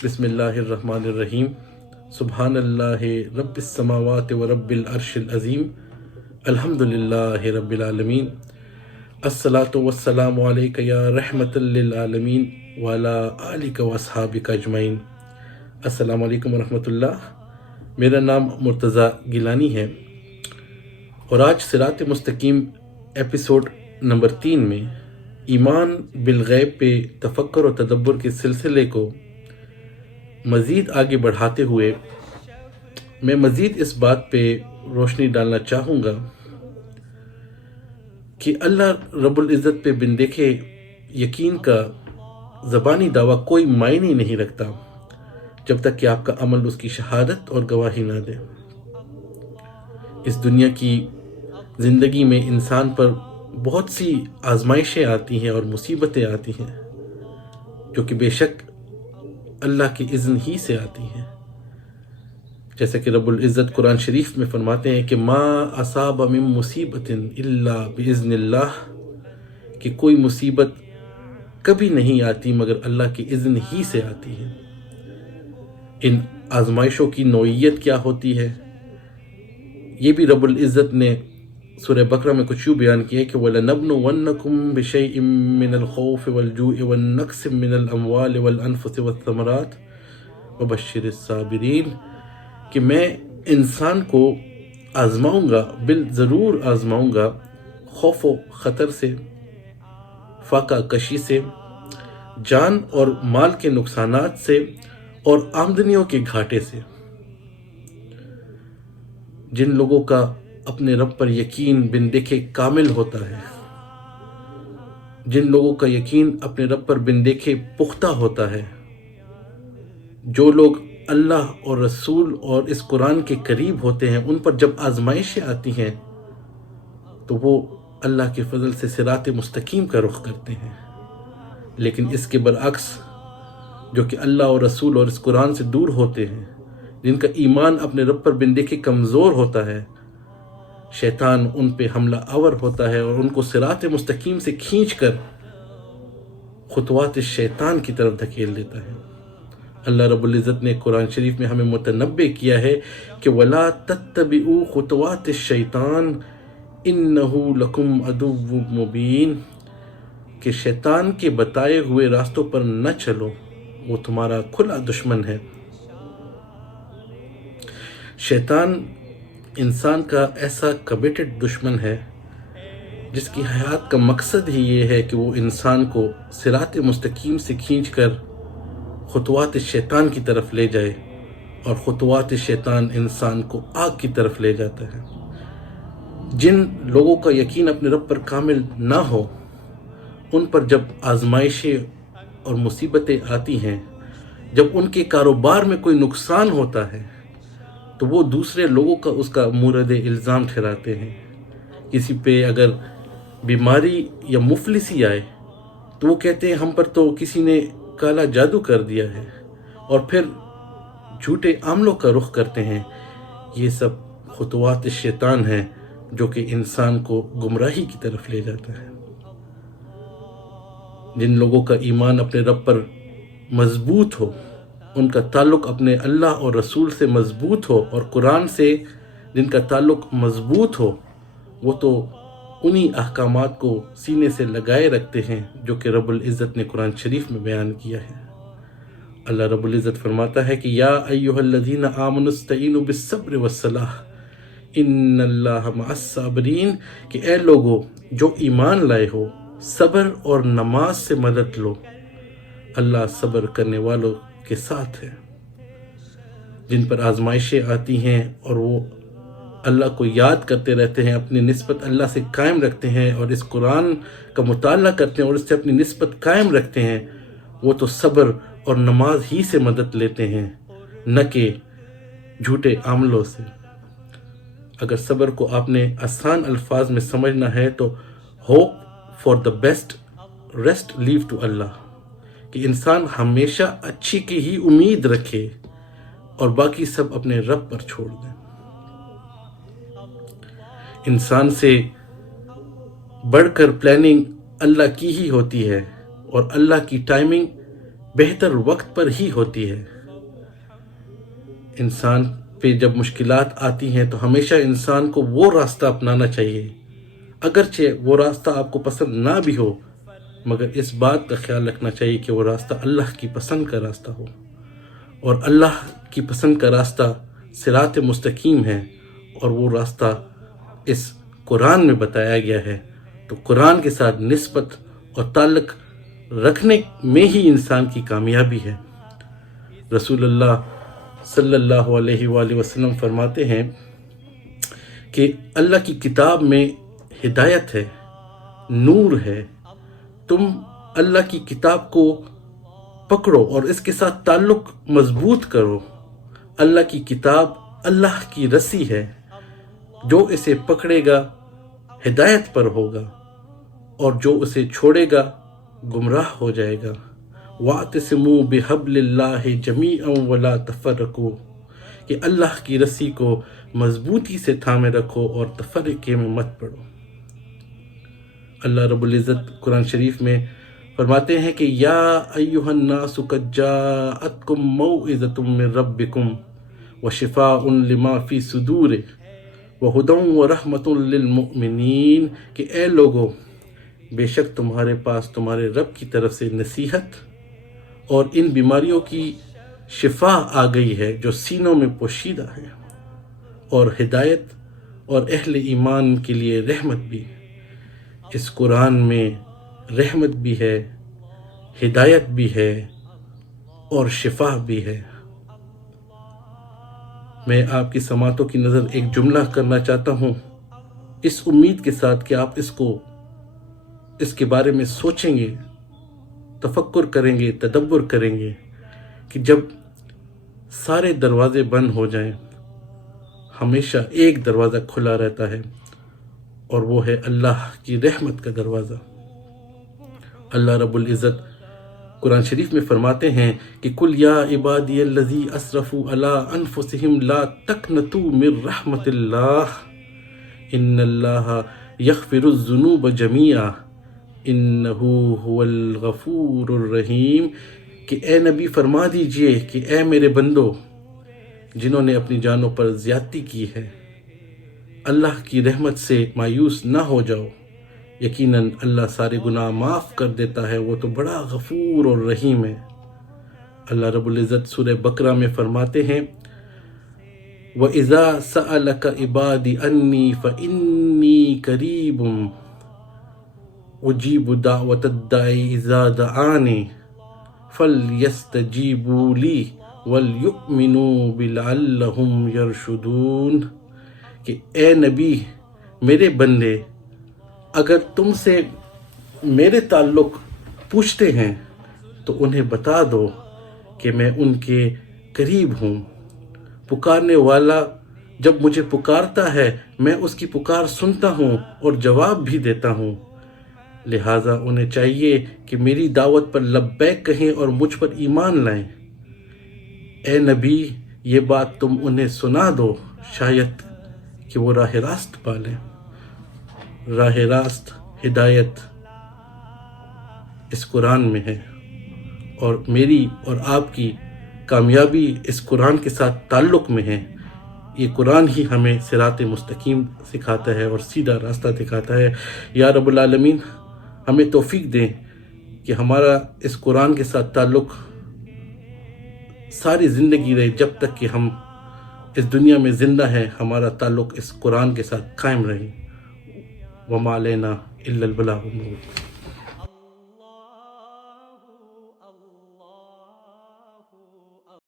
بسم اللہ الرحمن الرحیم سبحان اللہ رب السماوات و رب العرش العظیم الحمد للہ رب العالمین الصلاۃ والسلام علیک یا رحمۃ للعالمین وعلی آلک و اصحابک اجمعین۔ السلام علیکم ورحمۃ اللہ۔ میرا نام مرتضیٰ گیلانی ہے اور آج صراط مستقیم ایپیسوڈ نمبر 3 میں ایمان بالغیب پہ تفکر و تدبر کے سلسلے کو مزید آگے بڑھاتے ہوئے میں مزید اس بات پہ روشنی ڈالنا چاہوں گا کہ اللہ رب العزت پہ بن دیکھے یقین کا زبانی دعویٰ کوئی معنی نہیں رکھتا جب تک کہ آپ کا عمل اس کی شہادت اور گواہی نہ دے۔ اس دنیا کی زندگی میں انسان پر بہت سی آزمائشیں آتی ہیں اور مصیبتیں آتی ہیں جو کہ بے شک اللہ کی اذن ہی سے آتی ہیں، جیسا کہ رب العزت قرآن شریف میں فرماتے ہیں کہ ما اصاب من مصیبت الا باذن اللہ، کہ کوئی مصیبت کبھی نہیں آتی مگر اللہ کی اذن ہی سے آتی ہے۔ ان آزمائشوں کی نوعیت کیا ہوتی ہے یہ بھی رب العزت نے سورہ بقرہ میں کچھ یوں بیان کیا ہے کہ وَلَنَبْلُوَنَّكُمْ بِشَيْءٍ مِّنَ الْخَوْفِ وَالْجُوعِ وَالنَّقْصٍ مِّنَ الْأَمْوَالِ وَالْأَنفُسِ وَالثَّمَرَاتِ وَبَشِّرِ الصَّابِرِينَ، کہ میں انسان کو آزماؤں گا، ضرور آزماؤں گا، خوف و خطر سے، فاقہ کشی سے، جان اور مال کے نقصانات سے اور آمدنیوں کے گھاٹے سے۔ جن لوگوں کا اپنے رب پر یقین بن دیکھے کامل ہوتا ہے، جن لوگوں کا یقین اپنے رب پر بن دیکھے پختہ ہوتا ہے، جو لوگ اللہ اور رسول اور اس قرآن کے قریب ہوتے ہیں، ان پر جب آزمائشیں آتی ہیں تو وہ اللہ کے فضل سے صراط مستقیم کا رخ کرتے ہیں۔ لیکن اس کے برعکس جو کہ اللہ اور رسول اور اس قرآن سے دور ہوتے ہیں، جن کا ایمان اپنے رب پر بن دیکھے کمزور ہوتا ہے، شیطان ان پہ حملہ آور ہوتا ہے اور ان کو صراط مستقیم سے کھینچ کر خطوات شیطان کی طرف دھکیل دیتا ہے۔ اللہ رب العزت نے قرآن شریف میں ہمیں متنبہ کیا ہے کہ وَلَا تَتَّبِعُوا خُطُوَاتِ الشَّيْطَانِ إِنَّهُ لَكُمْ عَدُوٌّ مُبِينٌ، کہ شیطان کے بتائے ہوئے راستوں پر نہ چلو، وہ تمہارا کھلا دشمن ہے۔ شیطان انسان کا ایسا کمیٹڈ دشمن ہے جس کی حیات کا مقصد ہی یہ ہے کہ وہ انسان کو صراط مستقیم سے کھینچ کر خطوات شیطان کی طرف لے جائے، اور خطوات شیطان انسان کو آگ کی طرف لے جاتا ہے۔ جن لوگوں کا یقین اپنے رب پر کامل نہ ہو، ان پر جب آزمائشیں اور مصیبتیں آتی ہیں، جب ان کے کاروبار میں کوئی نقصان ہوتا ہے تو وہ دوسرے لوگوں کا اس کا مورد الزام ٹھہراتے ہیں۔ کسی پہ اگر بیماری یا مفلسی آئے تو وہ کہتے ہیں ہم پر تو کسی نے کالا جادو کر دیا ہے، اور پھر جھوٹے عملوں کا رخ کرتے ہیں۔ یہ سب خطوات شیطان ہیں جو کہ انسان کو گمراہی کی طرف لے جاتا ہے۔ جن لوگوں کا ایمان اپنے رب پر مضبوط ہو، ان کا تعلق اپنے اللہ اور رسول سے مضبوط ہو، اور قرآن سے جن کا تعلق مضبوط ہو، وہ تو انہی احکامات کو سینے سے لگائے رکھتے ہیں جو کہ رب العزت نے قرآن شریف میں بیان کیا ہے۔ اللہ رب العزت فرماتا ہے کہ یا ایھا الذین آمنوا استعینوا بالصبر والصلاۃ ان اللہ مع الصابرین، کہ اے لوگو جو ایمان لائے ہو، صبر اور نماز سے مدد لو، اللہ صبر کرنے والوں کے ساتھ ہے۔ جن پر آزمائشیں آتی ہیں اور وہ اللہ کو یاد کرتے رہتے ہیں، اپنی نسبت اللہ سے قائم رکھتے ہیں اور اس قرآن کا مطالعہ کرتے ہیں اور اس سے اپنی نسبت قائم رکھتے ہیں، وہ تو صبر اور نماز ہی سے مدد لیتے ہیں، نہ کہ جھوٹے عملوں سے۔ اگر صبر کو آپ نے آسان الفاظ میں سمجھنا ہے تو hope for the best, rest leave to اللہ، کہ انسان ہمیشہ اچھی کی ہی امید رکھے اور باقی سب اپنے رب پر چھوڑ دیں۔ انسان سے بڑھ کر پلاننگ اللہ کی ہی ہوتی ہے، اور اللہ کی ٹائمنگ بہتر وقت پر ہی ہوتی ہے۔ انسان پہ جب مشکلات آتی ہیں تو ہمیشہ انسان کو وہ راستہ اپنانا چاہیے، اگرچہ وہ راستہ آپ کو پسند نہ بھی ہو، مگر اس بات کا خیال رکھنا چاہیے کہ وہ راستہ اللہ کی پسند کا راستہ ہو، اور اللہ کی پسند کا راستہ صراط مستقیم ہے، اور وہ راستہ اس قرآن میں بتایا گیا ہے۔ تو قرآن کے ساتھ نسبت اور تعلق رکھنے میں ہی انسان کی کامیابی ہے۔ رسول اللہ صلی اللہ علیہ وآلہ وسلم فرماتے ہیں کہ اللہ کی کتاب میں ہدایت ہے، نور ہے، تم اللہ کی کتاب کو پکڑو اور اس کے ساتھ تعلق مضبوط کرو۔ اللہ کی کتاب اللہ کی رسی ہے، جو اسے پکڑے گا ہدایت پر ہوگا، اور جو اسے چھوڑے گا گمراہ ہو جائے گا۔ وَاعْتَصِمُوا بِحَبْلِ اللَّهِ جَمِيعًا وَلَا تَفَرَّقُوا، کہ اللہ کی رسی کو مضبوطی سے تھامے رکھو اور تفرقے میں مت پڑو۔ اللہ رب العزت قرآن شریف میں فرماتے ہیں کہ یا ایھا الناس قد جاءتکم موعظۃ من ربکم وشفاء لما فی صدور وہدی ورحمۃ للمؤمنین، کہ اے لوگو، بے شک تمہارے پاس تمہارے رب کی طرف سے نصیحت اور ان بیماریوں کی شفا آ گئی ہے جو سینوں میں پوشیدہ ہے، اور ہدایت اور اہل ایمان کے لیے رحمت بھی۔ اس قرآن میں رحمت بھی ہے، ہدایت بھی ہے، اور شفا بھی ہے۔ میں آپ کی سماعتوں کی نظر ایک جملہ کرنا چاہتا ہوں، اس امید کے ساتھ کہ آپ اس کے بارے میں سوچیں گے، تفکر کریں گے، تدبر کریں گے، کہ جب سارے دروازے بند ہو جائیں، ہمیشہ ایک دروازہ کھلا رہتا ہے، اور وہ ہے اللہ کی رحمت کا دروازہ۔ اللہ رب العزت قرآن شریف میں فرماتے ہیں کہ قُلْ يَا عِبَادِيَ الَّذِي أَسْرَفُوا عَلَىٰ أَنفُسِهِمْ لَا تَقْنَطُوا مِن رَحْمَةِ اللَّهِ إِنَّ اللَّهَ يَغْفِرُ الذُّنُوبَ جَمِيعًا إِنَّهُ هُوَ الْغَفُورُ الرَّحِيمُ، کہ اے نبی فرما دیجئے کہ اے میرے بندو جنہوں نے اپنی جانوں پر زیادتی کی ہے، اللہ کی رحمت سے مایوس نہ ہو جاؤ، یقیناً اللہ سارے گناہ معاف کر دیتا ہے، وہ تو بڑا غفور اور رحیم ہے۔ اللہ رب العزت سورہ بقرہ میں فرماتے ہیں وَإِذَا سَأَلَكَ عِبَادِي عَنِّي فَإِنِّي قَرِيبٌ أُجِيبُ دَعْوَةَ الدَّاعِ إِذَا دَعَانِ فَلْيَسْتَجِيبُوا لِي وَلْيُؤْمِنُوا بِي لَعَلَّهُمْ يَرْشُدُونَ، کہ اے نبی، میرے بندے، اگر تم سے میرے تعلق پوچھتے ہیں تو انہیں بتا دو کہ میں ان کے قریب ہوں۔ پکارنے والا جب مجھے پکارتا ہے میں اس کی پکار سنتا ہوں اور جواب بھی دیتا ہوں، لہٰذا انہیں چاہیے کہ میری دعوت پر لبیک کہیں اور مجھ پر ایمان لائیں۔ اے نبی، یہ بات تم انہیں سنا دو، شاید کہ وہ راہ راست پالیں۔ راہ راست ہدایت اس قرآن میں ہے، اور میری اور آپ کی کامیابی اس قرآن کے ساتھ تعلق میں ہے۔ یہ قرآن ہی ہمیں صراط مستقیم سکھاتا ہے اور سیدھا راستہ دکھاتا ہے۔ یا رب العالمین، ہمیں توفیق دیں کہ ہمارا اس قرآن کے ساتھ تعلق ساری زندگی رہے، جب تک کہ ہم اس دنیا میں زندہ ہیں ہمارا تعلق اس قرآن کے ساتھ قائم رہے۔ وَمَا عَلَيْنَا إِلَّا الْبَلَاغُ الْمُبِينُ۔